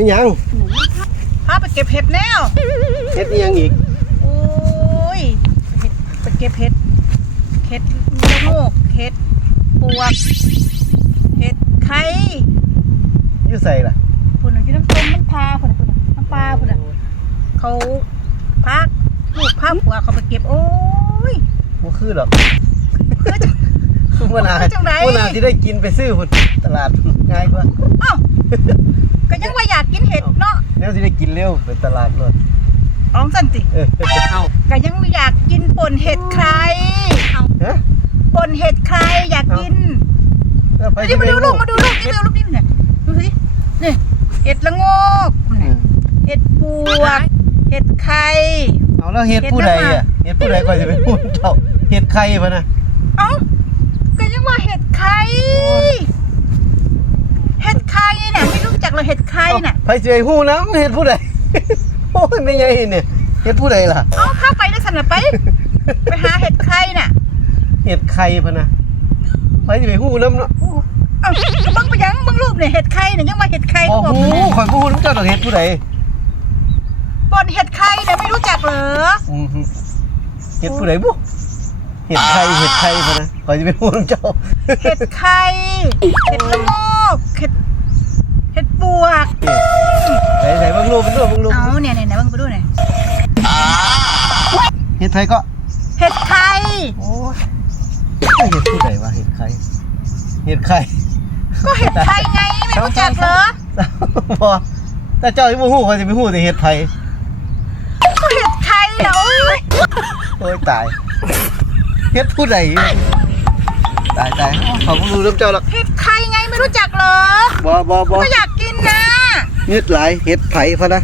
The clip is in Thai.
ไม่ยังพาไปเก็บเห็ดแนวเฮ็ดอีหยังอีกโอ้ยเห็ดไปเก็บเห็ดเห็ดละโงกเห็ดปวกเห็ดไข่อยู่ใส่ล่ะพุ่นน่ะที่น้ำต้มน้ำปลาพุ่นน่ะพุ่นน่ะน้ำปลาพุ่นน่ะเขาพักลูกพักผัวเขาไปเก็บโอ้ยบ่คือหรอกคือจังมื่อหนาคือจังใดเมื่อหนาที่ได้กินไปซื้อพุ่นตลาดง่ายกว่าเอ้าก็ยังว่าอยากกินเห็ดเนาะแล้วที่ได้กินเร็วไปตลาดรถอ๋องสันติเออเอาก็ยังอยากกินป่นเห็ดใครเอาฮะป่นเห็ดใครอยากกินแล้วไปมาดิมาดูลูกมาดูลูกนี่ดูลูกนี่เนี่ยดูสินี่เห็ดละโงกเอนี่อเห็ดปวกเห็ดไข่เอาแล้วเฮ็ดผู้ใดอะเฮ็ดผู้ใดก่อนจะเป็นผู้เจ้าเฮ็ดใครพะนะเอ้าก็ยังว่าเห็ดไข่เห็ดไข่เนี่ยไม่รู้จั กเลยเห็ดไข่น่ะไปสิไปฮู้นำเฮ็ดผู้ใดโอ้ยไม่ใหญ่เนี่ยเฮ็ดผู้ใดล่ะเอ้าเข้าไปได้สันน่ะไป ไปหาเห็ดไข่น่ะเฮ็ดใครพะนะไปสิไปฮู้นำเนาะเอ้าก็เบังไปยังเบังรูปเนี่ยเห็ดไข่เนี่ยยังว่าเห็ดไข่บ่เขาบอกฮู้เนี่ยข่อยบ่ฮู้นำเจ้าดอกเฮ็ดผู้ใดป่นเห็ดไข่เนี่ยไม่รู้จักเหรออือฮึเฮ็ดผู้ใดบ่เฮ็ดใครเฮ็ดใครพะนะข่อยสิไปฮู้นำเจ้าเห็ดไข่เห็ดละโงกเห็ดเห็ด ปวกไหนไหนเบิ่งรูปเบิ่งรูปเบิ่งรูปเอาเนี่ยเนี่ยเนี่ยเบังไปดูหน่อยเฮ็ดไผก็เห็ดไข่โอ้ยเฮ็ดผู้ใดวะเฮ็ดใครเฮ็ดใครก็เห็ดไข่ไงไม่รู้จักเหรอพอแต่เจ้าที่บ่ฮู้เขาจะไปฮู้แต่เฮ็ดไผก็เห็ดไข่นะโอ้ยโอ้ยตายเฮ็ดผู้ใดตายตายเขาบ่รู้เรื่องเจ้าหรอกเห็ดไข่ไงไม่รู้จักเหรอบ่บ่บ่ก็อยากกินนะ เฮ็ดหลายเฮ็ดไผพะนะ